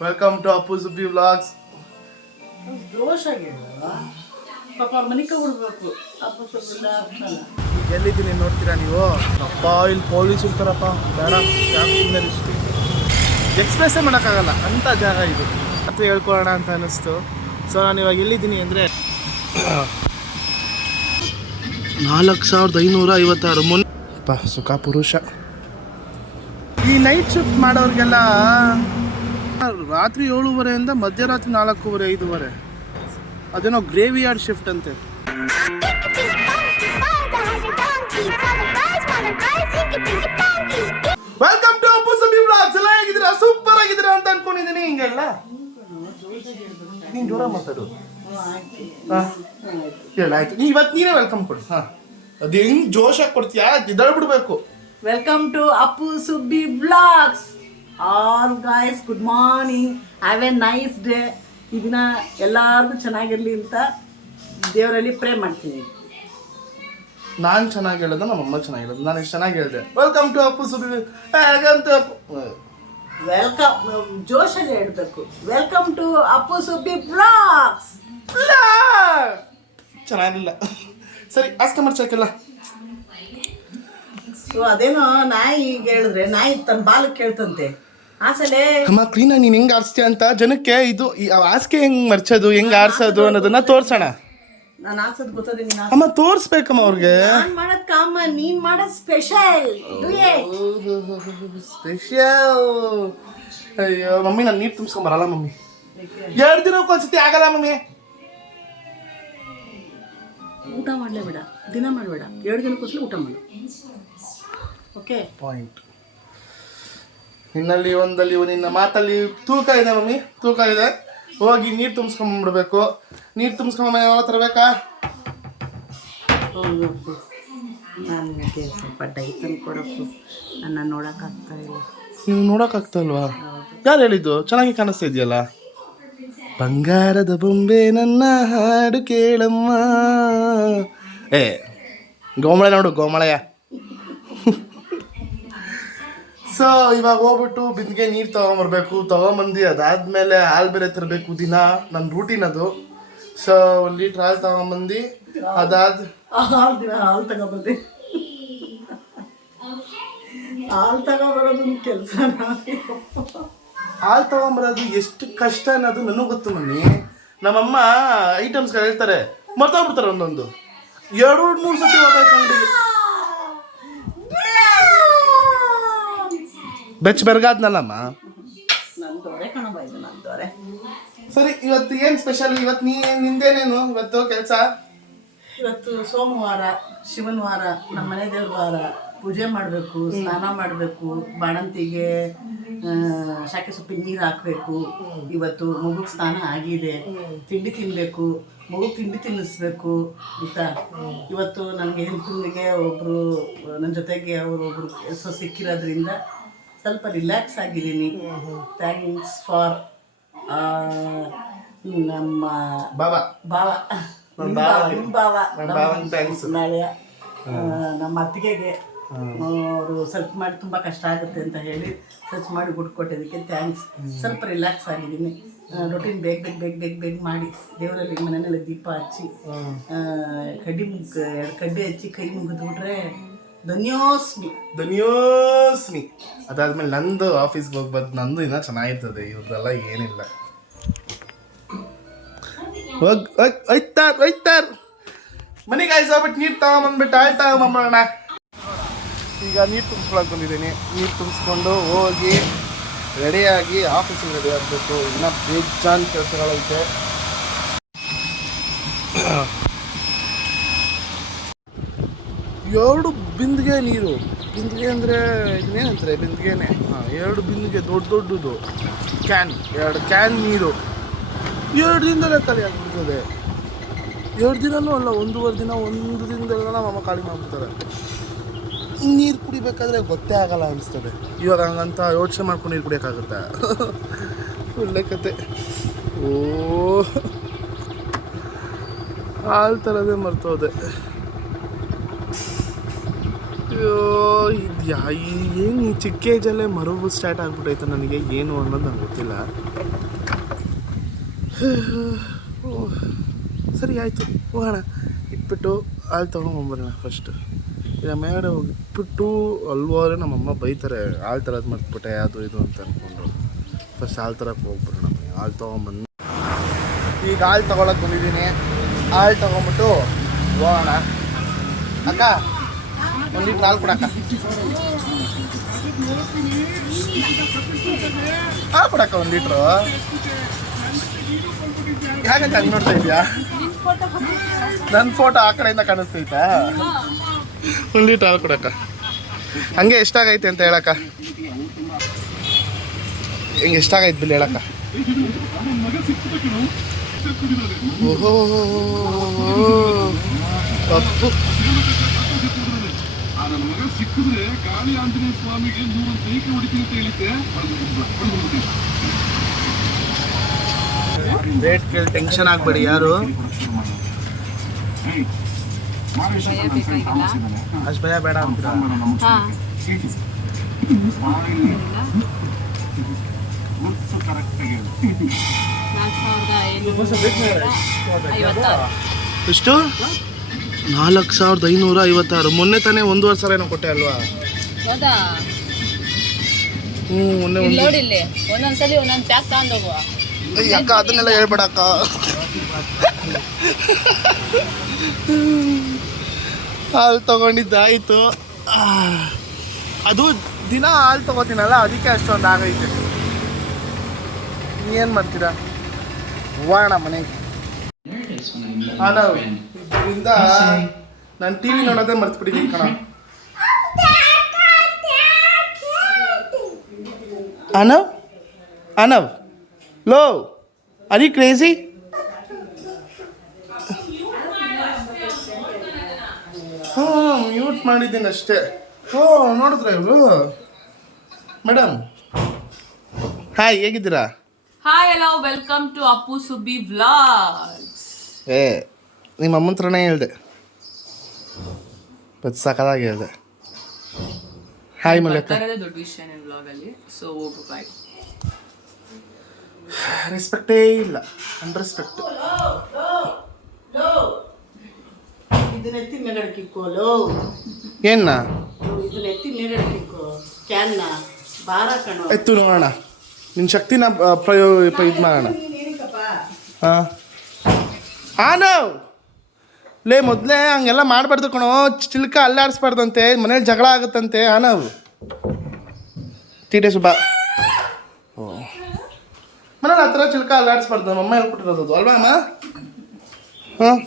Welcome to Appu Subbi vlogs. ದೋಷ ಆಗಿಲ್ಲ ಪಾಪ ಅವ್ರ ಮನೆ ಬಿಡ್ಬೇಕು. ಅಪ್ಪ ಸ್ವಲ್ಪ ಎಲ್ಲಿದ್ದೀನಿ ನೋಡ್ತೀರಾ ನೀವು? ಅಪ್ಪ ಇಲ್ಲಿ ಪೊಲೀಸ್ ಇರ್ತಾರಪ್ಪ, ಬೇಡ ಯಾಕೆ ಎಕ್ಸ್ಪ್ರೆಸ್ಸೇ ಮಾಡೋಕ್ಕಾಗಲ್ಲ ಅಂಥ ಜಾಗ ಇದು ಅಥವಾ ಹೇಳ್ಕೊಳ್ಳೋಣ ಅಂತ ಅನ್ನಿಸ್ತು. ಸೊ ನಾನು ಇವಾಗ ಎಲ್ಲಿದ್ದೀನಿ ಅಂದರೆ 4556 ಮುನ್ನಪ್ಪ ಸುಖ ಪುರುಷ. ಈ ನೈಟ್ ಶಿಫ್ಟ್ ಮಾಡೋರಿಗೆಲ್ಲ ರಾತ್ರಿ 7:30 ಮಧ್ಯರಾತ್ರಿ 4:30 5:30 ಅದೇನೋ ಗ್ರೇವಿ ಯಾರ್ಡ್ ಶಿಫ್ಟ್ ಅಂತೆ. Welcome to Appu Subbi vlogs. ಎಲ್ಲ ಹೇಗಿದ್ದೀರಾ? ಸೂಪರ್ ಆಗಿದ್ದೀರಾ ಅಂತ ಅನ್ಕೊಂಡಿದ್ದೀನಿ. ಹಿಂಗೆಲ್ಲ ನೀನು ಜೋರ ಮಾತಾಡು. ಹೇಳಾಯ್ತು, ಇವತ್ತು ನೀನೇ ವೆಲ್ಕಮ್ ಕೊಡು. ಹಾಂ, ಅದು ಹೆಂಗೆ ಜೋಶಾಗಿ ಕೊಡ್ತೀಯಾ? ಬಿಡಬೇಕು. Welcome to Appu Subbi vlogs. All guys, good morning, have a nice day. ಈ ದಿನ ಎಲ್ಲರಿಗೂ ಚೆನ್ನಾಗಿರಲಿ ಅಂತ ದೇವರಲ್ಲಿ ಪ್ರೇ ಮಾಡ್ತೀನಿ. ನಾನು ಚೆನ್ನಾಗಿ ಹೇಳೋದು, ನಮ್ಮಮ್ಮ ಚೆನ್ನಾಗಿ ಹೇಳೋದು, ನಾನು ಎಷ್ಟು ಚೆನ್ನಾಗಿ ಹೇಳಿದೆ. Welcome to Appu Subbi. ಹಾಗಂತ ವೆಲ್ಕಮ್ ಜೋಶಲ್ಲಿ ಹೇಳ್ಬೇಕು. Welcome to Appu Subbi vlogs. ಚೆನ್ನಾಗಿಲ್ಲ. ಸರಿ, ಕಸ್ಟಮರ್ ಚೆಕ್ಕೆಲ್ಲ. ಸೊ ಅದೇನೋ ನಾಯಿ ಈಗ ಹೇಳಿದ್ರೆ ನಾಯಿ ತನ್ನ ಬಾಲಕ್ಕೆ ಕೇಳ್ತಂತೆ. ಆಸಲೆ ಅಮ್ಮ ಕ್ಲೀನಾಗಿ ನೀನು ಹೆಂಗೆ ಆರಿಸ್ತೀಯ ಅಂತ ಜನಕ್ಕೆ ಇದು ಹಾಸಿಗೆ ಹೆಂಗೆ ಮರ್ಚೋದು, ಹೆಂಗೆ ಆರಿಸೋದು ಅನ್ನೋದನ್ನ ತೋರ್ಸೋಣ. ನಾನು ಆರ್ಸೋದು ಗೊತ್ತದೆ. ಅಮ್ಮ ತೋರಿಸ್ಬೇಕಮ್ಮ ಅವ್ರಿಗೆ. ನಾನು ಮಾಡೋದು ಕಾಮನ್, ನೀನು ಮಾಡೋದು ಸ್ಪೆಷಲ್. ಸ್ಪೆಷಲ್. ಅಯ್ಯೋ ಮಮ್ಮಿ, ನಾನು ನೀರು ತುಂಬಿಸ್ಕೊಂಬರಲ್ಲ ಮಮ್ಮಿ. 2 ದಿನಕ್ಕೆ ಒಂದ್ಸತಿ ಆಗಲ್ಲ ಮಮ್ಮಿ. ಊಟ ಮಾಡಲೇಬೇಡ, ದಿನ ಮಾಡಬೇಡ, 2 ದಿನಕ್ಕೋಸ್ಕರ ಊಟ ಮಾಡು. Okay, point. ನಿನ್ನಲ್ಲಿ ಒಂದಲ್ಲಿ ನಿನ್ನ ಮಾತಲ್ಲಿ ತೂಕ ಇದೆ ಮಮ್ಮಿ, ತೂಕ ಇದೆ. ಹೋಗಿ ನೀರು ತುಂಬಿಸ್ಕೊಂಬಂದ್ಬಿಡ್ಬೇಕು. ನೀರು ತುಂಬಿಸ್ಕೊಂಬ ಯಾವ ತರಬೇಕಾ? ನನಗೆ ಸ್ವಲ್ಪ ಡೈತನ್ ಕೊಡೋಕ್ಕೂ ನನ್ನ ನೋಡೋಕ್ಕಾಗ್ತಾ ಇಲ್ಲ. ನೀವು ನೋಡೋಕ್ಕಾಗ್ತಾ ಇಲ್ವಾ? ಯಾರು ಹೇಳಿದ್ದು? ಚೆನ್ನಾಗಿ ಕಾಣಿಸ್ತಾ ಇದೆಯಲ್ಲ. ಬಂಗಾರದ ಬೊಂಬೆ ನನ್ನ ಹಾಡು ಕೇಳಮ್ಮ. ಗೋಮಳೆ ನೋಡು, ಗೋಮಳೆಯ. ಸೊ ಇವಾಗ ಹೋಗ್ಬಿಟ್ಟು ಬಿಂದಿಗೆ ನೀರು ತೊಗೊಂಬರ್ಬೇಕು. ಅದಾದಮೇಲೆ ಹಾಲು ಬೇರೆ ತರಬೇಕು. ದಿನ ನನ್ನ ರೂಟೀನ್ ಅದು. ಸೊ 1 ಲೀಟ್ರ್ ಹಾಲು ತೊಗೊಂಬಂದು ಹಾಲು ತಗೊಬಂದೆ. ಹಾಲು ತಗೊಬರೋದು ಕೆಲಸ. ಹಾಲು ತೊಗೊಂಬರೋದು ಎಷ್ಟು ಕಷ್ಟ ಅನ್ನೋದು ನನಗೆ ಗೊತ್ತು ಮಮ್ಮಿ. ನಮ್ಮಮ್ಮ ಐಟಮ್ಸ್ಗಳು ಹೇಳ್ತಾರೆ, ಮರ್ತೋಗ್ಬಿಡ್ತಾರೆ. ಒಂದೊಂದು 2-3 ಸತಿ ಹೋಗ್ಬೇಕು ಅಂಗಡಿಗೆ. ಬೆಚ್ಚ ಬೆರಗಾದ್ನಲ್ಲಮ್ಮ. ಸರಿ, ಇವತ್ತು ಏನು ಸ್ಪೆಷಲ್? ಇವತ್ತು ನಿಂದೇನೇನು ಇವತ್ತು ಕೆಲಸ? ಇವತ್ತು ಸೋಮವಾರ, ಶಿವನ ವಾರ, ನಮ್ಮ ಮನೆ ದೇವ್ರ ವಾರ. ಪೂಜೆ ಮಾಡಬೇಕು, ಸ್ನಾನ ಮಾಡಬೇಕು, ಬಾಣಂತಿಗೆ ಶಾಖೆ ಸೊಪ್ಪಿನ ನೀರು ಹಾಕಬೇಕು. ಇವತ್ತು ಮಗುಗೆ ಸ್ನಾನ ಆಗಿದೆ. ತಿಂಡಿ ತಿನ್ನಬೇಕು, ಮಗು ತಿಂಡಿ ತಿನ್ನಿಸ್ಬೇಕು ಅಂತ. ಇವತ್ತು ನನಗೆ ಹೆಂಡತಿಗೆ ಒಬ್ಬರು ನನ್ನ ಜೊತೆಗೆ ಒಬ್ಬರು ಕೆಲಸ ಸಿಕ್ಕಿರೋದ್ರಿಂದ ಸ್ವಲ್ಪ ರಿಲ್ಯಾಕ್ಸ್ ಆಗಿದ್ದೀನಿ. ಥ್ಯಾಂಕ್ಸ್ ಫಾರ್ ನಮ್ಮ ನಾಳೆ ನಮ್ಮ ಅತ್ತಿಗೆಗೆ ಅವರು ಸ್ವಲ್ಪ ಮಾಡಿ ತುಂಬ ಕಷ್ಟ ಆಗುತ್ತೆ ಅಂತ ಹೇಳಿ ಸರ್ಚ್ ಮಾಡಿ ಗುಡ್ ಕೊಟ್ಟಿದ್ದಕ್ಕೆ ಥ್ಯಾಂಕ್ಸ್. ಸ್ವಲ್ಪ ರಿಲ್ಯಾಕ್ಸ್ ಆಗಿದ್ದೀನಿ. ರೊಟೀನ್ ಬೇಗ ಮಾಡಿ ದೇವರಲ್ಲಿ ಮನೆಯಲ್ಲ ದೀಪ ಹಚ್ಚಿ ಕಡ್ಡಿ 2 ಕಡ್ಡಿ ಹಚ್ಚಿ ಕೈ ಮುಗಿದ್ಬಿಟ್ರೆ ಧನ್ಯೋಸ್ಮಿ. ಅದಾದ್ಮೇಲೆ ನಂದು ಆಫೀಸ್ಗೆ ಹೋಗ್ಬಾರ್ದು. ನಂದು ಇನ್ನೂ ಚೆನ್ನಾಗಿರ್ತದೆ, ಇವ್ರದ್ದೆಲ್ಲ ಏನಿಲ್ಲ. ಹೋಯ್ತಾರ್ ಮನೆಗೆ ಹೋಗ್ಬಿಟ್ಟು ನೀರು ತಗೊಂಬಂದ್ಬಿಟ್ಟು ಆಯ್ತು ತಗೊಂಬರೋಣ. ಈಗ ನೀರು ತುಂಬಿಸ್ಕೊಳಕ್ಕೆ ಬಂದಿದ್ದೀನಿ. ನೀರು ತುಂಬಿಸ್ಕೊಂಡು ಹೋಗಿ ರೆಡಿಯಾಗಿ ಆಫೀಸಿಗೆ ರೆಡಿ ಆಗಬೇಕು. ಇನ್ನೂ ಬೇಜಾನ್ ಕೆಲಸಗಳೈತೆ. ಎರಡು ಬಿಂದಿಗೆ ನೀರು. ಬಿಂದಿಗೆ ಅಂದರೆ ಇದನ್ನೇನಂತಾರೆ? ಬಿಂದಿಗೆನೇ. 2 ಬಿಂದಿಗೆ ದೊಡ್ಡದು ಕ್ಯಾನ್. 2 ಕ್ಯಾನ್ ನೀರು 2 ದಿನದಲ್ಲೇ ಖಾಲಿ ಆಗಿಬಿಡ್ತದೆ. 2 ದಿನನೂ ಅಲ್ಲ, 1.5 ದಿನ, 1 ದಿನದಲ್ಲ ನಮ್ಮ ಖಾಲಿ ಮಾಡಿಬಿಡ್ತಾರೆ. ನೀರು ಕುಡಿಬೇಕಾದ್ರೆ ಗೊತ್ತೇ ಆಗಲ್ಲ ಅನಿಸ್ತದೆ. ಇವಾಗ ಹಂಗಂತ ಯೋಚನೆ ಮಾಡ್ಕೊಂಡು ನೀರು ಕುಡಿಯೋಕ್ಕಾಗುತ್ತೆ? ಒಳ್ಳೆ ಕತೆ. ಹಾಲು ತರದೇ ಮರ್ತೋದೆ. ಏನು ಈ ಚಿಕ್ಕ ಏಜಲ್ಲೇ ಮರುವು ಸ್ಟಾರ್ಟ್ ಆಗ್ಬಿಟ್ಟೈತೆ ನನಗೆ ಏನು ಅನ್ನೋದು ನಂಗೆ ಗೊತ್ತಿಲ್ಲ. ಸರಿ ಆಯಿತು ಹೋಗೋಣ. ಇಟ್ಬಿಟ್ಟು ಹಾಲು ತೊಗೊಂಬಂಬರೋಣ ಫಸ್ಟು. ಈಗ ಮೇಗಡೆ ಹೋಗಿ ಇಟ್ಬಿಟ್ಟು ಅಲ್ವಾದ್ರೆ ನಮ್ಮಮ್ಮ ಬೈತಾರೆ, ಹಾಲು ತರೋದು ಮರ್ತ್ಬಿಟ್ಟೆ ಅದು ಇದು ಅಂತ ಅಂದ್ಕೊಂಡು. ಫಸ್ಟ್ ಹಾಲು ತರಕ್ಕೆ ಹೋಗ್ಬಿಡೋಣ. ಹಾಲು ತೊಗೊಂಬಂದು ಈಗ ಹಾಲು ತೊಗೊಳಕ್ಕೆ ಬಂದಿದ್ದೀನಿ. ಹಾಲು ತೊಗೊಂಬಿಟ್ಟು ಹೋಗೋಣ. ಅಕ್ಕ ಒಂದು ಲೀಟ್ರ್ ಹಾಲು ಕೊಡಕ್ಕ. ಹಾಲು ಕೊಡಕ್ಕ ಒಂದು ಲೀಟ್ರು. ಯಾಕಂತ ಹಂಗೆ ನೋಡ್ತಾ ಇದೆಯಾ? ನನ್ನ ಫೋಟೋ ಆ ಕಡೆಯಿಂದ ಕಾಣಿಸ್ತೈತಾ? ಒಂದು ಲೀಟ್ರ್ ಹಾಲು ಕೊಡಕ್ಕ. ಹಂಗೆ ಎಷ್ಟಾಗೈತೆ ಅಂತ ಹೇಳಕ್ಕ. ಹಿಂಗೆ ಎಷ್ಟಾಗೈತೆ ಬಿಲ್ ಹೇಳಕ್ಕ. ಓಹೋ ತಪ್ಪು. ರೇಟ್ ಕೇಳಿ ಟೆನ್ಷನ್ ಆಗಬೇಡಿ ಯಾರು. ಅಷ್ಟು ಭಯ ಬೇಡ ಅಂತೀರಾ? ಎಷ್ಟು? 4,556. ಮೊನ್ನೆ ತಾನೇ 1,500 ಏನೋ ಕೊಟ್ಟೆ ಅಲ್ವಾ? ಹ್ಞೂ ಮೊನ್ನೆ ಒಂದೊಂದ್ಸಲಿ ಒಂದೊಂದು ಪ್ಯಾಕ್ ತಗೊಂಡೋಗುವ. ಅಕ್ಕ ಅದನ್ನೆಲ್ಲ ಹೇಳ್ಬೇಡ ಅಕ್ಕ. ಹಾಲು ತಗೊಂಡಿದ್ದಾಯಿತು. ಅದು ದಿನ ಹಾಲು ತಗೋತೀನಲ್ಲ, ಅದಕ್ಕೆ ಅಷ್ಟೊಂದು ಆಗೈತೆ. ಏನು ಮಾಡ್ತೀರಾ? ಹೋಗೋಣ ಮನೆಗೆ. ಇದರಿಂದ ನಾನು ಟಿ ವಿ ನೋಡೋದೇ ಮರ್ತ್ಬಿಟ್ಟಿದ್ದೀನಿ ಕಣ. ಅನವ್ ಲೋ ಅರಿ ಕ್ರೇಜಿ. ಮ್ಯೂಟ್ ಮಾಡಿದ್ದೀನಿ ಅಷ್ಟೇ. ನೋಡಿದ್ರೆ ಇವರು ಮೇಡಮ್ ಹಾಯ್, ಹೇಗಿದ್ದೀರಾ? Hi hello, welcome to Appu Subbi vlogs. ನಿಮ್ಮ ಅಮ್ಮನ ಹತ್ರನೇ ಹೇಳಿದೆ, ಸಕ್ಕದಾಗಿ ಹೇಳಿದೆ. ಹಾಯ್ ಮಲ್ಯಕ್ಕ. ದೊಡ್ಡ ವಿಷಯ ನನ್ನ ವ್ಲಾಗಲ್ಲಿ, ಸೊ ಹೋಗು ಬಾಯ್. ರೆಸ್ಪೆಕ್ಟೇ ಇಲ್ಲ, ಅನ್ರೆಸ್ಪೆಕ್ಟ್. ಇದನ್ನ ಎತ್ತಿ ಮೇಗಡೆ ಕಿಕ್ಕೋಲು. ಏನ್ನ ಇದನ್ನ ಎತ್ತಿ ಮೇಗಡೆ ಕಿಕ್ಕೋ. ಕ್ಯಾನ್ನ ಭಾರ ಕಣೋ. ಎತ್ತು ನೋಡೋಣ, ನಿನ್ನ ಶಕ್ತಿನ ಇದು ಮಾಡೋಣ. ಹಾಂ ಲೇ ಮೊದಲೇ ಹಂಗೆಲ್ಲ ಮಾಡಬಾರ್ದು ಕಣೋ. ಚಿಲ್ಕ ಅಲ್ಲಾಡಿಸ್ಬಾರ್ದಂತೆ, ಮನೇಲಿ ಜಗಳ ಆಗುತ್ತಂತೆ. ಹಾನವ್ ತೀಟೆ ಸುಬ್ಬ. ಮನೇಲಿ ಆ ಥರ ಚಿಲ್ಕ ಅಲ್ಲಾಡಿಸ್ಬಾರ್ದು. ನಮ್ಮಮ್ಮ ಹೇಳ್ಕೊಟ್ಟಿರೋದು ಅಲ್ವಾ ಅಮ್ಮ? ಹಾಂ.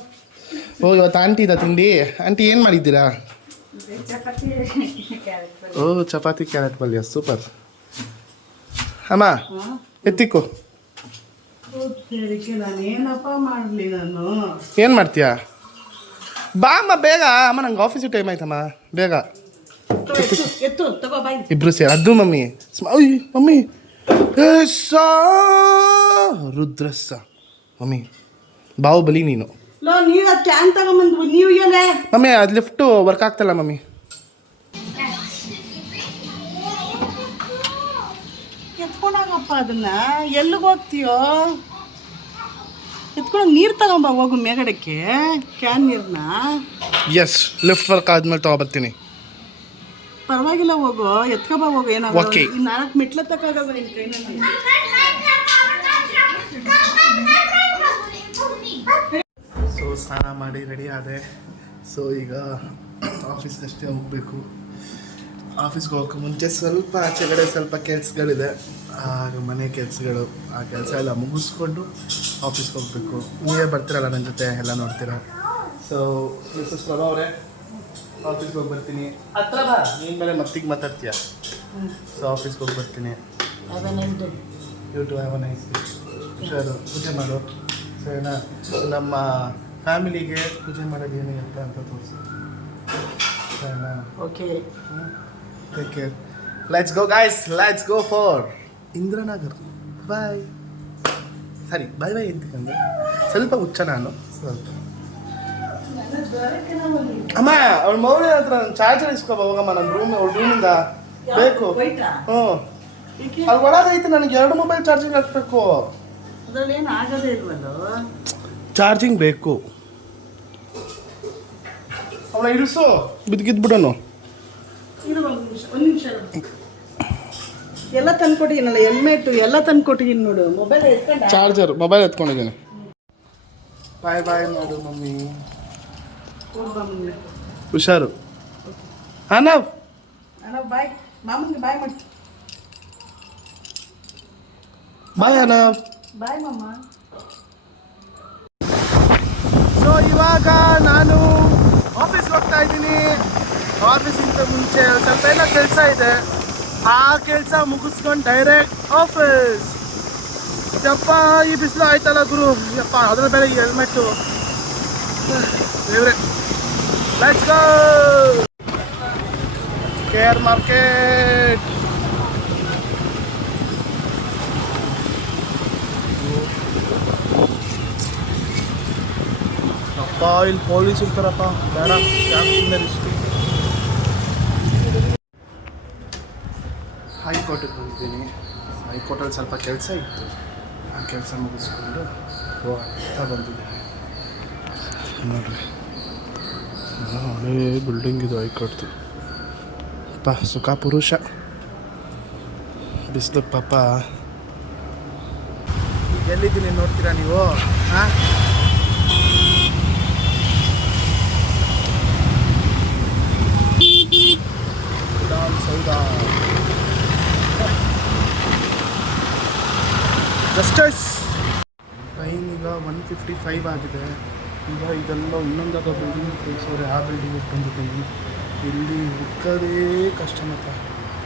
ಇವತ್ತು ಆಂಟಿ ಇದ ತಿಂಡಿ. ಆಂಟಿ ಏನು ಮಾಡಿದ್ದೀರಾ? ಚಪಾತಿ ಕ್ಯಾರೆಟ್ ಪಲ್ಯ, ಸೂಪರ್. ಅಮ್ಮ ಎತ್ತಿಕ್ಕು. ನಾನೇನಪ್ಪ ಮಾಡಲಿ ನಾನು? ಏನು ಮಾಡ್ತೀಯಾ? ಬಾ ಅಮ್ಮ ಬೇಗ. ಅಮ್ಮ ನಂಗೆ ಆಫೀಸಿಗೆ ಟೈಮ್ ಆಯ್ತಮ್ಮ, ಬೇಗ ಎತ್ತು ತಗೋ ಬಾಯ್. ಇಬ್ರು ಸೇರಿ ಅದು ಮಮ್ಮಿ. ಮಮ್ಮಿ ರುದ್ರಸ್ಸ ಮಮ್ಮಿ, ಬಾಹುಬಲಿ ನೀನು. ನೀರು ಅದು ಕ್ಯಾನ್ ತಗೊಂಬಂದು ನೀವು ಏನೇ ಮಮ್ಮಿ ಅದು ಲಿಫ್ಟು ವರ್ಕ್ ಆಗ್ತಲ್ಲ ಮಮ್ಮಿ. ಎತ್ಕೊಂಡಾಗಪ್ಪ ಅದನ್ನ. ಎಲ್ಲಿಗೆ ಹೋಗ್ತೀಯೋ? ಎತ್ಕೊಂಡು ನೀರು ತಗೊಂಬ ಹೋಗು ಮೇಗಡಕ್ಕೆ, ಕ್ಯಾನ್ ನೀರನ್ನ. ಎಸ್, ಲಿಫ್ಟ್ ವರ್ಕ್ ಆದ್ಮೇಲೆ ತಗೊಬರ್ತೀನಿ. ಪರವಾಗಿಲ್ಲ ಹೋಗು, ಎತ್ಕೊಬ ಹೋಗು. ಏನಾಗ ಓಕೆ. 4 ಮೆಟ್ಲ ತಕ್ಕಾಗಲ್ಲ ನಿನ್ನ ಟ್ರೈನಲ್ಲಿ. ಸೊ ಸ್ನಾನ ಮಾಡಿ ರೆಡಿ ಆದೆ. ಸೊ ಈಗ ಆಫೀಸ್ಗಷ್ಟೇ ಹೋಗಬೇಕು. ಆಫೀಸ್ಗೆ ಹೋಗೋಕೆ ಮುಂಚೆ ಸ್ವಲ್ಪ ಆಚೆಗಡೆ ಸ್ವಲ್ಪ ಕೆಲಸಗಳಿದೆ, ಮನೆ ಕೆಲಸಗಳು. ಆ ಕೆಲಸ ಎಲ್ಲ ಮುಗಿಸ್ಕೊಂಡು ಆಫೀಸ್ಗೆ ಹೋಗಬೇಕು. ನೀವೇ ಬರ್ತೀರಲ್ಲ ನನ್ನ ಜೊತೆ, ಎಲ್ಲ ನೋಡ್ತೀರ. ಸೊ ಮಿಸಸ್ ಪ್ರಭಾ ಅವರೇ, ಆಫೀಸ್ಗೆ ಹೋಗಿ ಬರ್ತೀನಿ. ಹತ್ರ ಬಾ, ನೀನು ಮೇಲೆ ಮತ್ತಿಗೆ ಮಾತಾಡ್ತೀಯ. ಸೊ ಆಫೀಸ್ಗೆ ಹೋಗಿ ಬರ್ತೀನಿ. YouTube have a nice day. ಹುಷಾರು, ಪೂಜೆ ಮಾಡು. ಸರಿನಾ? ನಮ್ಮ ಫ್ಯಾಮಿಲಿಗೆ ಪೂಜೆ ಮಾಡೋದು ಏನಿರುತ್ತೆ ಅಂತ ತೋರಿಸಿ. ಸರಿನಾ? Okay, take care. Let's go guys, let's go for Indiranagar. Bye. ಸರಿ ಬಾಯ್ ಬಾಯ್ ಎಂತಕ್ಕಂದ್ರೆ ಸ್ವಲ್ಪ ಹುಚ್ಚ ನಾನು ಸ್ವಲ್ಪ. ಅಮ್ಮ ಅವ್ಳ ಮೌಳಿ ಹತ್ರ ಚಾರ್ಜರ್ ಇಸ್ಕೊಬ ಹೋಗಮ್ಮ ನನ್ನ ರೂಮಿಂದ ಬೇಕು. ಹ್ಞೂ ಅಲ್ಲಿ ಒಳಗೈತೆ, ನನಗೆ 2 ಮೊಬೈಲ್ ಚಾರ್ಜಿಂಗ್ ಹಾಕ್ಬೇಕು. ಅದ್ರಲ್ಲಿ ಏನು ಆಗೋದೇ ಇಲ್ವಲ್ಲ. ಚಾರ್ಜಿಂಗ್ ಬೇಕು. ಅವಳ ಇಳಿಸು, ಬಿದ್ಗಿದ್ಬಿಡೋನು. ಒಂದು ನಿಮಿಷ ಎಲ್ಲ ತಂದ್ಕೊಟ್ಟಿದ್ದೀನಲ್ಲ, ಹೆಲ್ಮೆಟ್ಟು ಎಲ್ಲ ತಂದ್ಕೊಟ್ಟಿದ್ದೀನಿ ನೋಡು. ಮೊಬೈಲ್ ಎತ್ಕೊಂಡ ಚಾರ್ಜರ್ ಮೊಬೈಲ್ ಎತ್ಕೊಂಡಿದ್ದೀನಿ. ಬಾಯ್ ಬಾಯ್ ಮಾಡು ಮಮ್ಮಿ. ಹುಷಾರು. ಅನವ್ ಬಾಯ್ ಮಾಮನ್ಗೆ ಬಾಯ್ ಮಾಡಿ. ಬಾಯ್ ಅನವ್. ಬಾಯ್ ಮಾಮ. ಸೊ ಇವಾಗ ನಾನು ಆಫೀಸ್ಗೆ ಹೋಗ್ತಾ ಇದ್ದೀನಿ. ಆಫೀಸಿಂದ ಮುಂಚೆ ಸ್ವಲ್ಪ ಏನೋ ಕೆಲಸ ಇದೆ, ಆ ಕೆಲಸ ಮುಗಿಸ್ಕೊಂಡು ಡೈರೆಕ್ಟ್ ಆಫೀಸ್. ಯಪ್ಪ ಈ ಬಿಸಿಲು ಆಯ್ತಲ್ಲ ಗುರು, ಯಪ್ಪ ಅದ್ರ ಬೇರೆ ಈ helmet. Favourite. Let's go KR market. ಅಪ್ಪ ಇಲ್ಲಿ ಪೊಲೀಸ್ ಇರ್ತಾರಪ್ಪ, ಬೇಡ ಯಾಕೆ ಸುಮ್ಮನೆ ರಿಸ್ಕ್. ಹೈಕೋರ್ಟಿಗೆ ಬಂದಿದ್ದೀನಿ. ಹೈಕೋರ್ಟಲ್ಲಿ ಸ್ವಲ್ಪ ಕೆಲಸ ಇತ್ತು, ಆ ಕೆಲಸ ಮುಗಿಸ್ಕೊಂಡು ಹೋಗ್ತಾ ಬಂದಿದ್ದೀನಿ. ನೋಡ್ರಿ ಹಳೇ ಬಿಲ್ಡಿಂಗ್ ಇದು ಹೈಕೋರ್ಟ್ದು. ಪಾಪ ಸುಖ ಪುರುಷ, ಬಿಸಿಲು ಪಾಪ. ಈಗ ಎಲ್ಲಿದ್ದೀನಿ ನೋಡ್ತೀರಾ ನೀವು? ಹಾಂ ಸೌದಾ ಜಸ್ಟಸ್. ಟೈಮ್ ಈಗ 1:55 ಆಗಿದೆ. ಈಗ ಇದೆಲ್ಲ ಇನ್ನೊಂದಾಗ ಬಿಲ್ಡಿಂಗ್ ತಿಳಿಸೋರೆ, ಆ ಬಿಲ್ಡಿಂಗಿಗೆ ಬಂದಿದ್ದೀನಿ. ಇಲ್ಲಿ ಹುಡ್ಕೋದೇ ಕಷ್ಟನಪ್ಪ,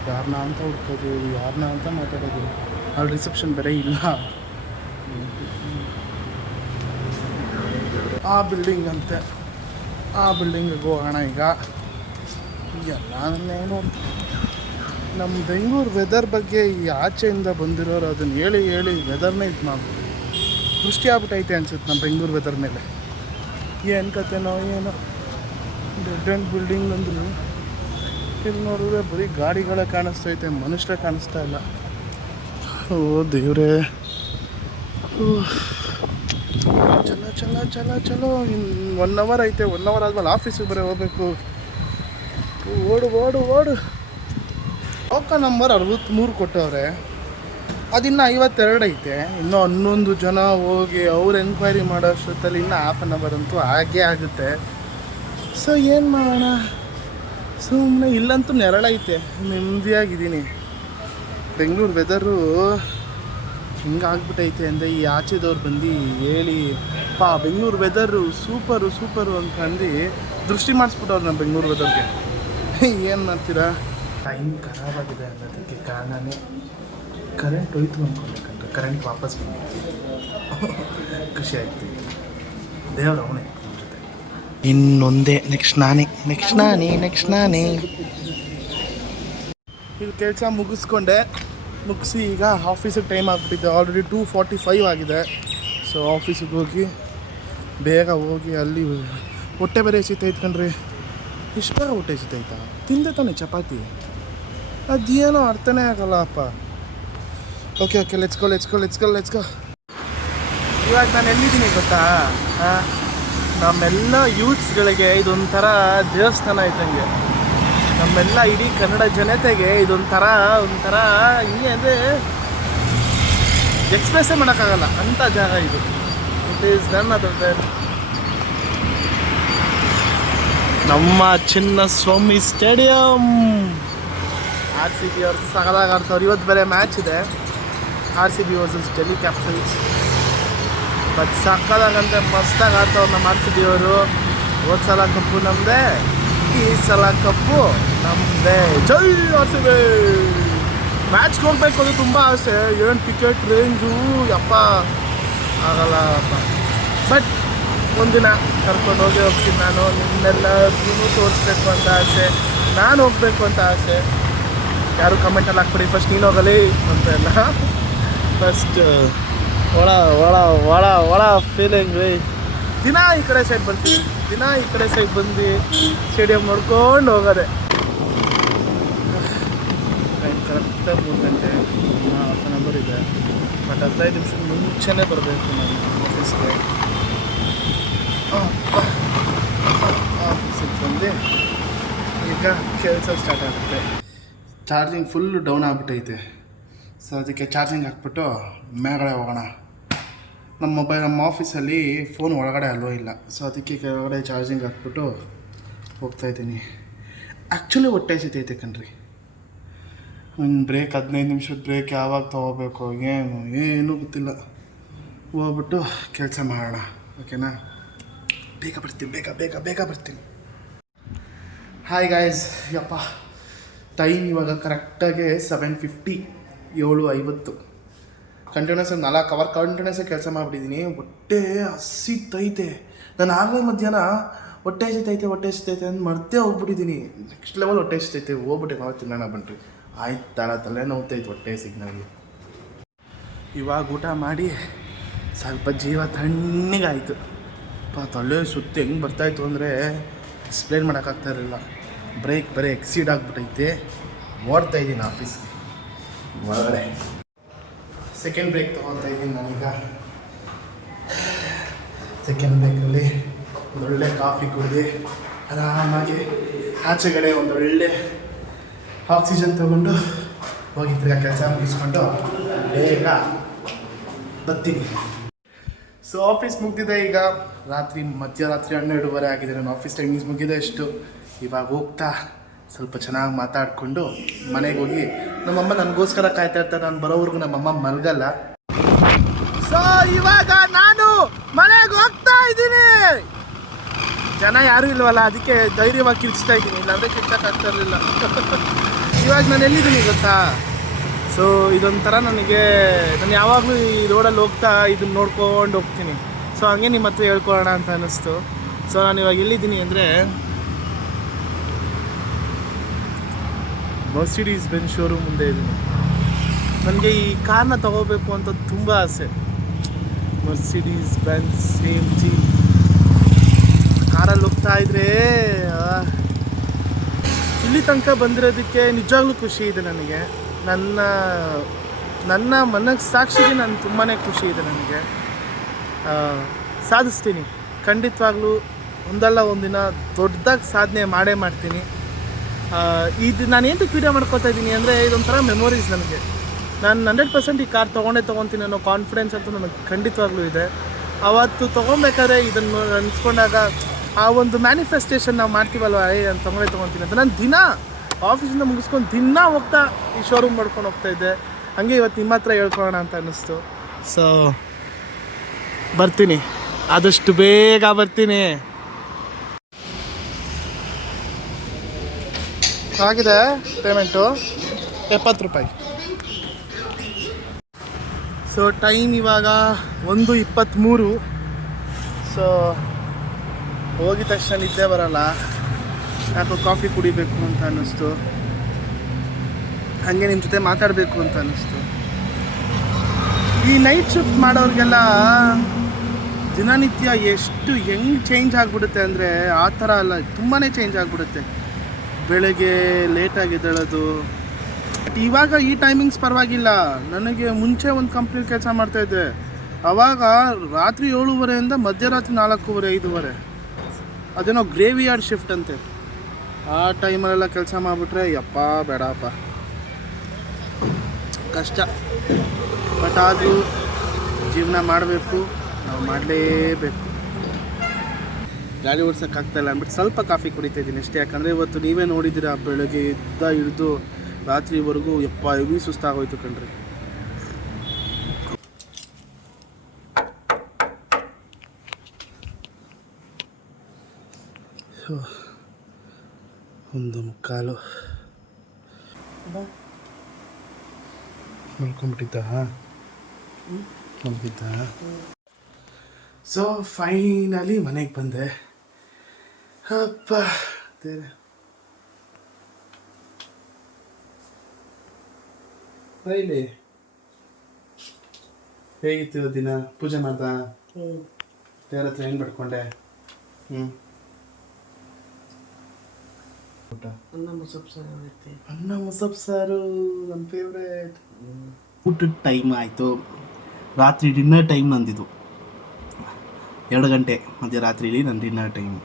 ಯಾರನ್ನ ಅಂತ ಹುಡ್ಕೋದು, ಯಾರನ್ನ ಅಂತ ಮಾತಾಡೋದು. ಅಲ್ಲಿ ರಿಸೆಪ್ಷನ್ ಬೇರೆ ಇಲ್ಲ. ಆ ಬಿಲ್ಡಿಂಗ್ ಅಂತೆ, ಆ ಬಿಲ್ಡಿಂಗಿಗೆ ಹೋಗೋಣ ಈಗ. ಎಲ್ಲಾನೇನು ನಮ್ಮ ಬೆಂಗಳೂರು ವೆದರ್ ಬಗ್ಗೆ ಈ ಆಚೆಯಿಂದ ಬಂದಿರೋರು ಅದನ್ನು ಹೇಳಿ ಹೇಳಿ ವೆದರ್ನೇ ಇದು ಮಾಡ್ಬೋದು. ದೃಷ್ಟಿ ಆಗ್ಬಿಟ್ಟೈತೆ ಅನ್ಸುತ್ತೆ ನಮ್ಮ ಬೆಂಗಳೂರು ವೆದರ್ ಮೇಲೆ. ಏನು ಕತೆನೋ ಏನೋ, ಡೆಡ್ ಆ್ಯಂಡ್ ಬಿಲ್ಡಿಂಗ್ ಅಂದ್ರು ಇಲ್ಲಿ ನೋಡಿದ್ರೆ ಬರೀ ಗಾಡಿಗಳೇ ಕಾಣಿಸ್ತೈತೆ, ಮನುಷ್ಯರೇ ಕಾಣಿಸ್ತಾ ಇಲ್ಲ. ಓ ದೇವ್ರೇ, ಚಲೋ ಚಲೋ ಚಲೋ ಚಲೋ. ಇನ್ನು 1 ಅವರ್ ಐತೆ, 1 ಅವರ್ ಆದ್ಮೇಲೆ ಆಫೀಸಿಗೆ ಬರೀ ಹೋಗ್ಬೇಕು. ಓಡು ಓಡು ಓಡು. ಟೋಕನ್ ನಂಬರ್ 63 ಕೊಟ್ಟವ್ರೆ, ಅದಿನ್ನು 52 ಐತೆ. ಇನ್ನೂ 11 ಜನ ಹೋಗಿ ಅವ್ರು ಎನ್ಕ್ವೈರಿ ಮಾಡೋ ಅಷ್ಟೊತ್ತಲ್ಲಿ ಇನ್ನೂ 1/2 ಅವರ್ ಅಂತೂ ಹಾಗೇ ಆಗುತ್ತೆ. ಸೊ ಏನು ಮಾಡೋಣ, ಸುಮ್ಮನೆ ಇಲ್ಲಂತೂ ನೆರಳೈತೆ, ನೆಮ್ಮದಿಯಾಗಿದ್ದೀನಿ. ಬೆಂಗಳೂರು ವೆದರು ಹಿಂಗಾಗ್ಬಿಟ್ಟೈತೆ ಅಂದರೆ ಈ ಆಚೆದವ್ರು ಬಂದು ಹೇಳಿ ಬೆಂಗಳೂರು ವೆದರು ಸೂಪರು ಸೂಪರು ಅಂತಂದು ದೃಷ್ಟಿ ಮಾಡಿಸ್ಬಿಟ್ಟವ್ರು ನಮ್ಮ ಬೆಂಗಳೂರು ವೆದರ್ಗೆ. ಏನು ಮಾಡ್ತೀರಾ, ಟೈಮ್ ಖರಾಬಾಗಿದೆ ಅನ್ನೋದಕ್ಕೆ ಕಾರಣನೇ ಕರೆಂಟ್ ಹೋಯ್ತು ಅಂದ್ಕೊಳ್ಬೇಕಂದ್ರೆ ಕರೆಂಟ್ ವಾಪಸ್ ಬಂದಿತ್ತು. ಖುಷಿ ಆಗ್ತೈತೆ, ದೇವ್ರ ಅವನೇ ನಮ್ಮ ಜೊತೆ. ಇನ್ನೊಂದೇ ನೆಕ್ಸ್ಟ್ ನಾನೇ ಇಲ್ಲಿ ಕೆಲಸ ಮುಗಿಸಿ ಈಗ ಆಫೀಸಿಗೆ ಟೈಮ್ ಆಗ್ಬಿಟ್ಟಿದೆ. ಆಲ್ರೆಡಿ 2:45 ಆಗಿದೆ. ಸೊ ಆಫೀಸಿಗೆ ಹೋಗಿ ಬೇಗ ಹೋಗಿ ಅಲ್ಲಿ ಹೊಟ್ಟೆ ಬೇರೆ ಹಸಿತೈತೆ ಕಣ್ರಿ. ಇಷ್ಟು ಬೇಗ ಹೊಟ್ಟೆ ಹಸಿತೈತಾ? ತಿಂದೆ ತಾನೆ ಚಪಾತಿ, ಅದೇನೋ ಅರ್ಥನೇ ಆಗಲ್ಲ ಅಪ್ಪ. Okay let's go. ಇವಾಗ ನಾನು ಎಲ್ಲಿದ್ದೀನಿ ಗೊತ್ತಾ? ನಮ್ಮೆಲ್ಲ ಯೂತ್ಸ್ಗಳಿಗೆ ಇದೊಂಥರ ದೇವಸ್ಥಾನ ಇದ್ದಂಗೆ, ನಮ್ಮೆಲ್ಲ ಇಡೀ ಕನ್ನಡ ಜನತೆಗೆ ಇದೊಂಥರ ಹಿಂಗೆ ಅಂದರೆ ಎಕ್ಸ್ಪ್ರೆಸ್ಸೇ ಮಾಡೋಕ್ಕಾಗಲ್ಲ ಅಂಥ ಜಾಗ ಇದು. It is none other than ನಮ್ಮ ಚಿನ್ನಸ್ವಾಮಿ ಸ್ಟೇಡಿಯಂ. RCB ಅವ್ರು ಸಗದಾಗ ಆಡ್ತವ್ರು. ಇವತ್ತು ಬೇರೆ ಮ್ಯಾಚ್ ಇದೆ, RCB versus Delhi capitals. But ಸಕ್ಕದಾಗಂತೆ ಮಸ್ತಾಗಿ ಆಡ್ತವ್ರು ನಮ್ಮ RCB ಅವರು. ಹೋದ ಸಲ ಕಪ್ಪು ನಮ್ಮದೇ, ಈ ಸಲ ಕಪ್ಪು ನಮ್ಮದೇ. ಜೈ RCB. ಮ್ಯಾಚ್ಗೆ ಹೋಗ್ಬೇಕು ಅದು ತುಂಬ ಆಸೆ. ಏನು ಟಿಕೆಟ್ ರೇಂಜು ಯಪ್ಪ ಆಗಲ್ಲ ಅಪ್ಪ. ಬಟ್ ಒಂದಿನ ಕರ್ಕೊಂಡು ಹೋಗ್ತೀನಿ ನಾನು. ನಿಮ್ಮೆಲ್ಲರಿಗೂ ತೋರಿಸ್ಬೇಕು ಅಂತ ಆಸೆ, ನಾನು ಹೋಗ್ಬೇಕು ಅಂತ ಆಸೆ. ಯಾರು ಕಮೆಂಟಲ್ಲಿ ಹಾಕ್ಬಿಡಿ ಫಸ್ಟ್ ನೀನು ಹೋಗಲಿ ಅಂತ ಎಲ್ಲ. ಫಸ್ಟ್ ಒಳ ಫೀಲಿಂಗ್ ರೀ. ದಿನ ಈ ಕಡೆ ಸೈಡ್ ಬರ್ತೀನಿ, ದಿನ ಈ ಕಡೆ ಸೈಡ್ ಬಂದು ಸ್ಟೇಡಿಯಂ ನೋಡ್ಕೊಂಡು ಹೋಗೋದೆ. ಟೈಮ್ ಕರೆಕ್ಟಾಗಿ 3 ಗಂಟೆ, ಹಾಫ್ ಆನ್ ಅವರ್ ಇದೆ. ಬಟ್ 15 ನಿಮಿಷ ಮುಂಚೆನೇ ಬರಬೇಕು ನಾನು ಆಫೀಸ್ಗೆ. ಆಫೀಸಿಗೆ ಬಂದು ಈಗ ಕೆಲಸ ಸ್ಟಾರ್ಟ್ ಆಗುತ್ತೆ. ಚಾರ್ಜಿಂಗ್ ಫುಲ್ಲು ಡೌನ್ ಆಗಿಬಿಟ್ಟೈತೆ. ಸೊ ಅದಕ್ಕೆ ಚಾರ್ಜಿಂಗ್ ಹಾಕ್ಬಿಟ್ಟು ಮೇಲ್ಗಡೆ ಹೋಗೋಣ. ನಮ್ಮ ಆಫೀಸಲ್ಲಿ ಫೋನ್ ಒಳಗಡೆ ಅಲ್ಲೋ ಇಲ್ಲ. ಸೊ ಅದಕ್ಕೆ ಕೆಳಗಡೆ ಚಾರ್ಜಿಂಗ್ ಹಾಕ್ಬಿಟ್ಟು ಹೋಗ್ತಾಯಿದ್ದೀನಿ. ಆ್ಯಕ್ಚುಲಿ ಹೊಟ್ಟೆ ಹಸಿತೈತೆ ಕಣ್ರಿ. ಒಂದು ಬ್ರೇಕ್ 15 ನಿಮಿಷದ ಬ್ರೇಕ್ ಯಾವಾಗ ತೊಗೋಬೇಕು ಏನೂ ಗೊತ್ತಿಲ್ಲ. ಹೋಗ್ಬಿಟ್ಟು ಕೆಲಸ ಮಾಡೋಣ, ಓಕೆನಾ? ಬೇಗ ಬರ್ತೀನಿ, ಬೇಗ ಬರ್ತೀನಿ. ಹಾಯ್ ಗಾಯ್ಸ್, ಯಪ್ಪ ಟೈಮ್ ಇವಾಗ ಕರೆಕ್ಟಾಗಿ 7:50, 7:50. ಕಂಟಿನ್ಯೂಸ್ 4 ಅವರ್ ಕಂಟಿನ್ಯೂಸ್ ಕೆಲಸ ಮಾಡಿಬಿಟ್ಟಿದ್ದೀನಿ. ಹೊಟ್ಟೆ ಹಸಿತೈತೆ. ನಾನು ಆಗಲೇ ಮಧ್ಯಾಹ್ನ ಹೊಟ್ಟೆ ಹಸಿತೈತೆ ಅಂತ ಮರ್ತೇ ಹೋಗ್ಬಿಟ್ಟಿದ್ದೀನಿ. ನೆಕ್ಸ್ಟ್ ಲೆವೆಲ್ ಹೊಟ್ಟೆ ಹಸಿತೈತೆ. ಹೋಗ್ಬಿಟ್ಟೆ ನಾವು ತಿನ್ನೋಣ ಬನ್ನಿರಿ. ಆಯ್ತು, ತಲೆ ನೋವ್ತೈತೆ ಹೊಟ್ಟೆ ಸಿಗ್ನಲ್ಗೆ. ಇವಾಗ ಊಟ ಮಾಡಿ ಸ್ವಲ್ಪ ಜೀವ ತಣ್ಣಗಾಯಿತು. ತಲೆ ಸುತ್ತಿ ಹೆಂಗೆ ಬರ್ತಾಯಿತ್ತು ಅಂದರೆ ಎಕ್ಸ್ಪ್ಲೇನ್ ಮಾಡೋಕ್ಕಾಗ್ತಾ ಇರಲಿಲ್ಲ. ಬ್ರೇಕ್ ಬರೀ ಎಕ್ಸೀಡ್ ಆಗಿಬಿಟ್ಟೈತೆ. ಓಡ್ತಾಯಿದ್ದೀನಿ ಆಫೀಸ್ಗೆ ಒಳಗಡೆ. ಸೆಕೆಂಡ್ ಬ್ರೇಕ್ ತೊಗೊತಾ ಇದ್ದೀನಿ ನಾನೀಗ. ಸೆಕೆಂಡ್ ಬ್ರೇಕಲ್ಲಿ ಒಂದೊಳ್ಳೆ ಕಾಫಿ ಕುಡಿದು ಆರಾಮಾಗಿ ಆಚೆಗಡೆ ಒಂದೊಳ್ಳೆ ಆಕ್ಸಿಜನ್ ತೊಗೊಂಡು ಹೋಗಿ ತಿರ್ಗಾ ಕೆಲಸ ಮುಗಿಸ್ಕೊಂಡು ಬೇಗ ಬರ್ತೀನಿ. ಸೊ ಆಫೀಸ್ ಮುಗಿದಿದೆ ಈಗ. ಮಧ್ಯರಾತ್ರಿ 12:30 ಆಗಿದೆ. ನನ್ನ ಆಫೀಸ್ ಟೈಮಿಂಗ್ಸ್ ಮುಗಿದೆ ಅಷ್ಟು. ಇವಾಗ ಹೋಗ್ತಾ ಸ್ವಲ್ಪ ಚೆನ್ನಾಗಿ ಮಾತಾಡಿಕೊಂಡು ಮನೆಗೆ ಹೋಗಿ ನಮ್ಮಮ್ಮ ನನಗೋಸ್ಕರ ಕಾಯ್ತಾ ಇರ್ತಾರೆ. ನಾನು ಬರೋವರೆಗೂ ನಮ್ಮಮ್ಮ ಮಲಗಲ್ಲ. ಸೊ ಇವಾಗ ನಾನು ಮನೆಗೆ ಹೋಗ್ತಾ ಇದ್ದೀನಿ. ಜನ ಯಾರೂ ಇಲ್ವಲ್ಲ, ಅದಕ್ಕೆ ಧೈರ್ಯವಾಗಿ ಕಿರ್ಚ್ತಾ ಇದ್ದೀನಿ. ಇಲ್ಲಾಂದರೆ ಕಿರ್ಚಕ್ಕಾಗ್ತಾ ಇರಲಿಲ್ಲ. ಇವಾಗ ನಾನು ಎಲ್ಲಿದ್ದೀನಿ ಗೊತ್ತಾ? ಸೊ ಇದೊಂಥರ ನನಗೆ, ನಾನು ಯಾವಾಗಲೂ ಈ ರೋಡಲ್ಲಿ ಹೋಗ್ತಾ ಇದನ್ನು ನೋಡ್ಕೊಂಡು ಹೋಗ್ತೀನಿ. ಸೊ ಹಂಗೆ ನಿಮ್ಮ ಹತ್ರ ಹೇಳ್ಕೊಳ್ಳೋಣ ಅಂತ ಅನ್ನಿಸ್ತು. ಸೊ ನಾನು ಇವಾಗ ಎಲ್ಲಿದ್ದೀನಿ ಅಂದರೆ ಮರ್ಸಿಡೀಸ್ ಬೆಂಜ್ ಶೋರೂಮ್ ಮುಂದೆ ಇದ್ದೀನಿ. ನನಗೆ ಈ ಕಾರ್ನ ತೊಗೋಬೇಕು ಅಂತ ತುಂಬ ಆಸೆ. ಮರ್ಸಿಡೀಸ್ ಬೆಂಜ್ AMG ಕಾರಲ್ಲಿ ಹೋಗ್ತಾ ಇದ್ರೆ ಇಲ್ಲಿ ತನಕ ಬಂದಿರೋದಕ್ಕೆ ನಿಜವಾಗ್ಲೂ ಖುಷಿ ಇದೆ ನನಗೆ. ನನ್ನ ಮನಕ್ಕೆ ಸಾಕ್ಷಿಗೆ ನಾನು ತುಂಬಾ ಖುಷಿ ಇದೆ ನನಗೆ. ಸಾಧಿಸ್ತೀನಿ ಖಂಡಿತವಾಗ್ಲೂ. ಒಂದಲ್ಲ ಒಂದಿನ ದೊಡ್ಡದಾಗಿ ಸಾಧನೆ ಮಾಡ್ತೀನಿ. ಇದು ನಾನು ಏನಕ್ಕೆ ವೀಡಿಯೋ ಮಾಡ್ಕೊತಾ ಇದ್ದೀನಿ ಅಂದರೆ ಇದೊಂಥರ ಮೆಮೊರೀಸ್ ನನಗೆ. ನಾನು 100% ಈ ಕಾರ್ ತೊಗೊಳ್ತೀನಿ ಅನ್ನೋ ಕಾನ್ಫಿಡೆನ್ಸ್ ಅಂತೂ ನನಗೆ ಖಂಡಿತವಾಗ್ಲೂ ಇದೆ. ಅವತ್ತು ತೊಗೊಬೇಕಾದ್ರೆ ಇದನ್ನು ಅನಿಸ್ಕೊಂಡಾಗ ಆ ಒಂದು ಮ್ಯಾನಿಫೆಸ್ಟೇಷನ್ ನಾವು ಮಾಡ್ತೀವಲ್ವ, ನಾನು ತೊಗೊಳ್ತೀನಿ ಅಂತ. ನಾನು ದಿನ ಆಫೀಸಿಂದ ಮುಗಿಸ್ಕೊಂಡು ದಿನ ಹೋಗ್ತಾ ಈ ಶೋರೂಮ್ ಮಾಡ್ಕೊಂಡು ಹೋಗ್ತಾಯಿದ್ದೆ. ಹಾಗೆ ಇವತ್ತು ನಿಮ್ಮ ಹತ್ರ ಹೇಳ್ಕೊಳ್ಳೋಣ ಅಂತ ಅನ್ನಿಸ್ತು. ಸೊ ಬರ್ತೀನಿ, ಆದಷ್ಟು ಬೇಗ ಬರ್ತೀನಿ. ಆಗಿದೆ ಪೇಮೆಂಟು ₹70. ಸೊ ಟೈಮ್ ಇವಾಗ 1:23. ಸೊ ಹೋಗಿದ ತಕ್ಷಣ ನಿದ್ದೆ ಬರೋಲ್ಲ, ಯಾಕೋ ಕಾಫಿ ಕುಡಿಬೇಕು ಅಂತ ಅನ್ನಿಸ್ತು. ಹಾಗೆ ನಿಮ್ಮ ಜೊತೆ ಮಾತಾಡಬೇಕು ಅಂತ ಅನ್ನಿಸ್ತು. ಈ ನೈಟ್ ಶಿಫ್ಟ್ ಮಾಡೋರಿಗೆಲ್ಲ ದಿನನಿತ್ಯ ಹೆಂಗೆ ಚೇಂಜ್ ಆಗಿಬಿಡುತ್ತೆ ಅಂದರೆ ಆ ಥರ ಅಲ್ಲ, ತುಂಬಾ ಚೇಂಜ್ ಆಗಿಬಿಡುತ್ತೆ. ಬೆಳಗ್ಗೆ ಲೇಟಾಗಿ ಎದ್ದೇಳೋದು. ಬಟ್ ಇವಾಗ ಈ ಟೈಮಿಂಗ್ಸ್ ಪರವಾಗಿಲ್ಲ. ನನಗೆ ಮುಂಚೆ ಒಂದು ಕಂಪ್ನಿಲಿ ಕೆಲಸ ಮಾಡ್ತಾಯಿದ್ದೆ. ಆವಾಗ ರಾತ್ರಿ 7:30 ಮಧ್ಯರಾತ್ರಿ 4:15, 5:30. ಅದೇನೋ ಗ್ರೇವಿ ಯಾರ್ಡ್ ಶಿಫ್ಟ್ ಅಂತೆ. ಆ ಟೈಮಲ್ಲೆಲ್ಲ ಕೆಲಸ ಮಾಡಿಬಿಟ್ರೆ ಯಪ್ಪ ಬೇಡಪ್ಪ, ಕಷ್ಟ. ಬಟ್ ಆದರೂ ಜೀವನ ಮಾಡಬೇಕು, ನಾವು ಮಾಡಲೇಬೇಕು. ಗಾಡಿ ಓಡ್ಸೋಕ್ಕಾಗ್ತಾಯಿಲ್ಲ ಅಂದ್ಬಿಟ್ಟು ಸ್ವಲ್ಪ ಕಾಫಿ ಕುಡಿತಾಯಿದ್ದೀನಿ ಅಷ್ಟೇ. ಯಾಕಂದರೆ ಇವತ್ತು ನೀವೇ ನೋಡಿದ್ದೀರಾ, ಬೆಳಗ್ಗೆ ಹಿಡಿದು ರಾತ್ರಿವರೆಗೂ ಹೆವಿ ಸುಸ್ತಾಗೋಯ್ತು ಕಣ್ರಿ. ಸೊ 1:15 ಮಲ್ಕೊಂಡ್ಬಿಟ್ಟಿದ್ದ. ಸೊ ಫೈನಲಿ ಮನೆಗೆ ಬಂದೆ. ಅಪ್ಪ ದೇವ್ರೆ, ಬೈಲಿ ಹೇಗಿತ್ತು ದಿನ? ಪೂಜೆ ಮಾಡ್ದ? ದೇವ್ರ ಹತ್ರ ಏನು ಪಡ್ಕೊಂಡೆ? ಅನ್ನ ಮೊಸರು ಸಾರು ಐತೆ. ಅನ್ನ ಮೊಸರು ಸಾರು ನನ್ನ ಫೇವ್ರೇಟ್. ಊಟದ ಟೈಮ್ ಆಯಿತು, ರಾತ್ರಿ ಡಿನ್ನರ್ ಟೈಮ್ ನಂದಿದ್ದು 2 ಗಂಟೆ ಮಧ್ಯರಾತ್ರಿಲಿ ನನ್ನ ಡಿನ್ನರ್ ಟೈಮ್.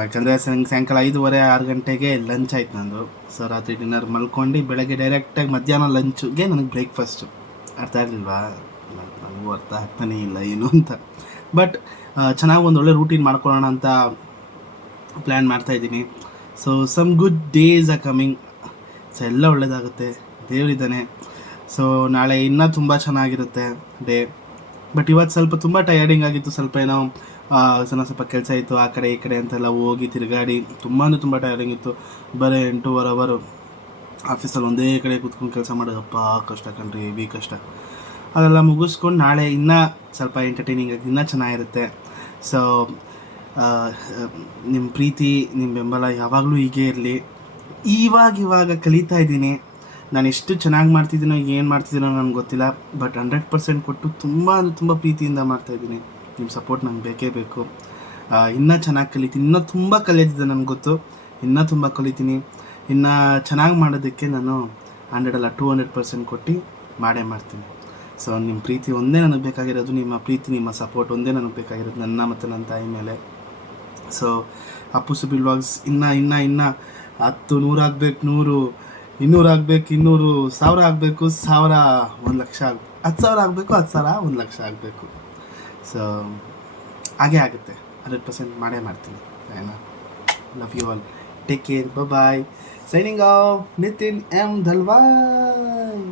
ಯಾಕಂದರೆ ಸಾಯಂಕಾಲ 5:30-6 ಗಂಟೆಗೆ ಲಂಚ್ ಆಯ್ತು ನಂದು. ಸೊ ರಾತ್ರಿ ಡಿನ್ನರ್ ಮಲ್ಕೊಂಡು ಬೆಳಗ್ಗೆ ಡೈರೆಕ್ಟಾಗಿ ಮಧ್ಯಾಹ್ನ ಲಂಚ್ಗೆ ನನಗೆ ಬ್ರೇಕ್ಫಾಸ್ಟು. ಅರ್ಥ ಆಗಲಿಲ್ವಾ? ನನಗೂ ಅರ್ಥ ಆಗ್ತಾನೇ ಇಲ್ಲ ಏನು ಅಂತ. ಬಟ್ ಚೆನ್ನಾಗಿ ಒಂದು ಒಳ್ಳೆ ರೂಟೀನ್ ಮಾಡ್ಕೊಳ್ಳೋಣ ಅಂತ ಪ್ಲ್ಯಾನ್ ಮಾಡ್ತಾಯಿದ್ದೀನಿ. So some good days are coming. So ಎಲ್ಲ ಒಳ್ಳೆಯದಾಗುತ್ತೆ, ದೇವರಿದ್ದಾನೆ. ಸೊ ನಾಳೆ ಇನ್ನೂ ತುಂಬ ಚೆನ್ನಾಗಿರುತ್ತೆ ಡೇ. ಬಟ್ ಇವತ್ತು ಸ್ವಲ್ಪ ತುಂಬ ಟಯರ್ಡಿಂಗ್ ಆಗಿತ್ತು. ಸ್ವಲ್ಪ ಕೆಲಸ ಇತ್ತು, ಆ ಕಡೆ ಈ ಕಡೆ ಅಂತೆಲ್ಲ ಹೋಗಿ ತಿರುಗಾಡಿ ತುಂಬ ಟಯರ್ಡಿಂಗ್ ಇತ್ತು. ಬರೀ 8.5 ಅವರ್ ಆಫೀಸಲ್ಲಿ ಒಂದೇ ಕಡೆ ಕೂತ್ಕೊಂಡು ಕೆಲಸ ಮಾಡೋದಪ್ಪ ಕಷ್ಟ ಕಣ್ರಿ, ಹೆವಿ ಕಷ್ಟ. ಅದೆಲ್ಲ ಮುಗಿಸ್ಕೊಂಡು ನಾಳೆ ಇನ್ನೂ ಸ್ವಲ್ಪ ಎಂಟರ್ಟೈನಿಂಗ್ ಆಗಿ ಇನ್ನೂ ಚೆನ್ನಾಗಿರುತ್ತೆ. ಸೊ ನಿಮ್ಮ ಪ್ರೀತಿ, ನಿಮ್ಮ ಬೆಂಬಲ ಯಾವಾಗಲೂ ಹೀಗೆ ಇರಲಿ. ಇವಾಗ ಕಲಿತಾ ಇದ್ದೀನಿ. ನಾನು ಎಷ್ಟು ಚೆನ್ನಾಗಿ ಮಾಡ್ತಿದ್ದೀನೋ ಏನು ಮಾಡ್ತಿದ್ದೀನೋ ನನಗೆ ಗೊತ್ತಿಲ್ಲ. ಬಟ್ 100% ಕೊಟ್ಟು ತುಂಬ ಪ್ರೀತಿಯಿಂದ ಮಾಡ್ತಾಯಿದ್ದೀನಿ. ನಿಮ್ಮ ಸಪೋರ್ಟ್ ನಂಗೆ ಬೇಕೇ ಬೇಕು. ಇನ್ನೂ ಚೆನ್ನಾಗಿ ಕಲಿತೀನಿ, ಇನ್ನೂ ತುಂಬ ಕಲಿಯೋದಿದೆ ನನಗೆ ಗೊತ್ತು. ಇನ್ನೂ ತುಂಬ ಕಲಿತೀನಿ. ಇನ್ನೂ ಚೆನ್ನಾಗಿ ಮಾಡೋದಕ್ಕೆ ನಾನು 100 ಅಲ್ಲ 200% ಕೊಟ್ಟು ಮಾಡೇ ಮಾಡ್ತೀನಿ. ಸೊ ನಿಮ್ಮ ಪ್ರೀತಿ ಒಂದೇ ನನಗೆ ಬೇಕಾಗಿರೋದು, ನಿಮ್ಮ ಪ್ರೀತಿ ನಿಮ್ಮ ಸಪೋರ್ಟ್ ಒಂದೇ ನನಗೆ ಬೇಕಾಗಿರೋದು ನನ್ನ ಮತ್ತು ನನ್ನ ತಾಯಿ ಮೇಲೆ. ಸೊ ಅಪ್ಪು ಸುಬಿ ವ್ಲಾಗ್ಸ್ ಇನ್ನೂ 10 100 ಆಗಬೇಕು, 100 200 ಆಗಬೇಕು, 200 1000 ಆಗಬೇಕು, 1000 1 ಲಕ್ಷ ಆಗಬೇಕು, 10,000 ಆಗಬೇಕು, 10,000 1 ಲಕ್ಷ ಆಗಬೇಕು. ಸೊ ಹಾಗೇ ಆಗುತ್ತೆ, 100% ಮಾಡೇ ಮಾಡ್ತೀನಿ. ಏನಾ, love you all, take care, bye. Signing off, Nitin M ದಲ್ವಾಯ್.